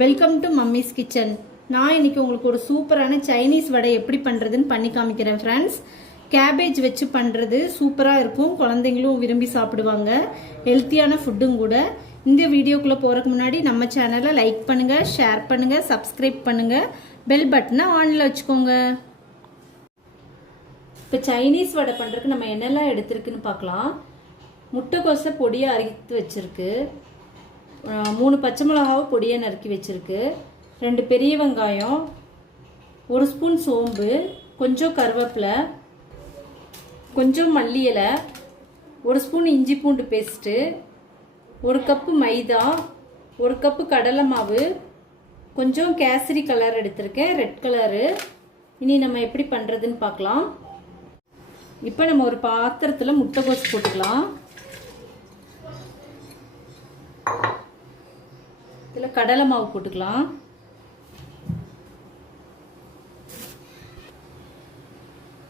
Welcome to mummy's kitchen. நான் இன்னைக்கு உங்களுக்கு ஒரு சூப்பரான சைனீஸ் வடை எப்படி பண்ணுறதுன்னு பண்ணி காமிக்கிறேன் ஃப்ரெண்ட்ஸ். கேபேஜ் வச்சு பண்ணுறது சூப்பராக இருக்கும், குழந்தைங்களும் விரும்பி சாப்பிடுவாங்க, ஹெல்த்தியான ஃபுட்டும் கூட. இந்த வீடியோக்குள்ளே போகிறதுக்கு முன்னாடி நம்ம சேனலை லைக் பண்ணுங்கள், ஷேர் பண்ணுங்கள், சப்ஸ்கிரைப் பண்ணுங்கள், பெல் பட்டனை ஆனில் வச்சுக்கோங்க. இப்போ சைனீஸ் வடை பண்ணுறதுக்கு நம்ம என்னெல்லாம் எடுத்துருக்குன்னு பார்க்கலாம். முட்டைக்கோசை பொடியாக அரைத்து வச்சுருக்கு, 3 பச்சை மிளகாவை பொடியை நறுக்கி வச்சுருக்கு, 2 பெரிய வெங்காயம், 1 ஸ்பூன் சோம்பு, கொஞ்சம் கருவேப்பிலை, கொஞ்சம் மல்லி இலை, 1 ஸ்பூன் இஞ்சி பூண்டு பேஸ்ட்டு, 1 கப்பு மைதா, 1 கப்பு கடலை மாவு, கொஞ்சம் கேசரி கலர் எடுத்திருக்கேன், ரெட் கலரு. இனி நம்ம எப்படி பண்ணுறதுன்னு பார்க்கலாம். இப்போ நம்ம ஒரு பாத்திரத்தில் முட்டைக்கோஸ் போட்டுக்கலாம். இதில் கடலை மாவு போட்டுக்கலாம்,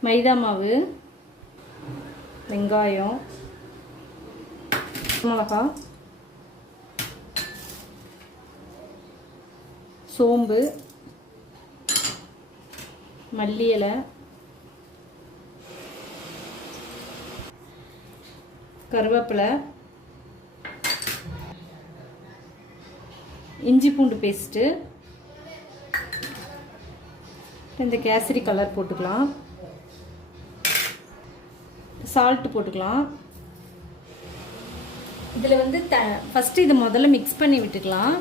மைதா மாவு, வெங்காயம், மிளகாய், சோம்பு, மல்லி இலை, கருவேப்பிலை, இஞ்சி பூண்டு பேஸ்ட்டு, இந்த கேசரி கலர் போட்டுக்கலாம், சால்ட் போட்டுக்கலாம். இதில் வந்து ஃபஸ்ட்டு இதை முதல்ல மிக்ஸ் பண்ணி விட்டுக்கலாம்.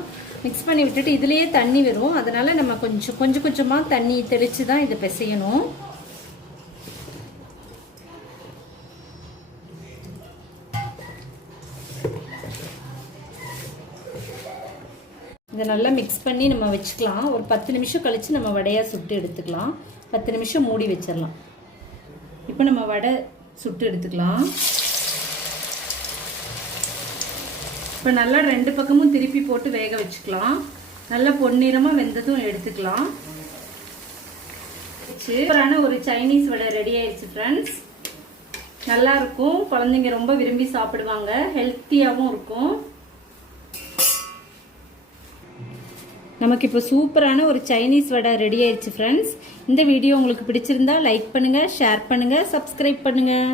மிக்ஸ் பண்ணி விட்டுட்டு இதுலேயே தண்ணி வரும், அதனால் நம்ம கொஞ்சம் கொஞ்சமாக தண்ணி தெளித்து தான் இதை பிசையணும். இதை நல்லா மிக்ஸ் பண்ணி நம்ம வச்சுக்கலாம். ஒரு 10 நிமிஷம் கழித்து நம்ம வடையாக சுட்டு எடுத்துக்கலாம். 10 நிமிஷம் மூடி வச்சிடலாம். இப்போ நம்ம வடை சுட்டு எடுத்துக்கலாம். இப்போ நல்லா 2 பக்கமும் திருப்பி போட்டு வேக வச்சுக்கலாம். நல்லா பொன்னிறமாக வெந்ததும் எடுத்துக்கலாம். சூப்பரான ஒரு சைனீஸ் வடை ரெடி ஆயிடுச்சு ஃப்ரெண்ட்ஸ். நல்லா இருக்கும், குழந்தைங்க ரொம்ப விரும்பி சாப்பிடுவாங்க, ஹெல்த்தியாகவும் இருக்கும். நமக்கு இப்போ சூப்பரான ஒரு சைனீஸ் வடை ரெடி ஆயிடுச்சு ஃப்ரெண்ட்ஸ். இந்த வீடியோ உங்களுக்கு பிடிச்சிருந்தா லைக் பண்ணுங்கள், ஷேர் பண்ணுங்கள், சப்ஸ்கிரைப் பண்ணுங்கள்.